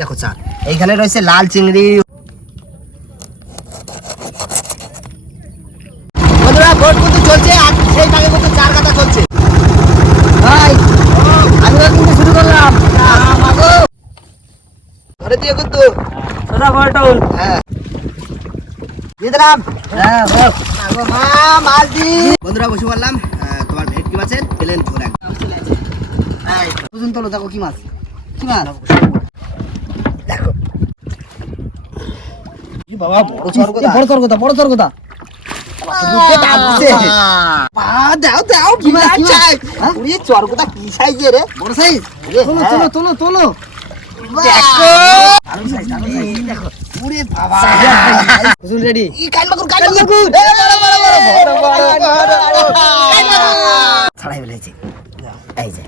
দেখো চার, এইখানে রয়েছে লাল চিংড়ি। বন্ধুরা বোট কিন্তু চলছে আর সেই টাকে কিন্তু চার কাটা চলছে। ভাই আমিও কিন্তু শুরু করলাম। ধরে দিয়ে কিন্তু সোজা বলটুন। হ্যাঁ দিয়ে দিলাম। হ্যাঁ মা মাছ দি। বন্ধুরা বসে বললাম তোমার ভেটকি মাছের প্লেন ঝোল। বুঝুন তোলো, দেখো কি মাছ, কি মাছ দেখো। বাবা বড় চরগোদা, বড় চরগোদা, বড় চরগোদা। দাও দাও কি মাছ চাই? পুরি চরগোদা কি সাইজের রে? বড় সাইজ। তোলো তোলো তোলো তোলো। দেখো আরো সাইজ, আরো সাইজ দেখো। পুরি বাবা বুঝুন রেডি। ই কান মাগুর, কান মাগুর। এ বড় বড় বড় বড় বড় বড়। ছাড়াই ফেলেছি এই যে।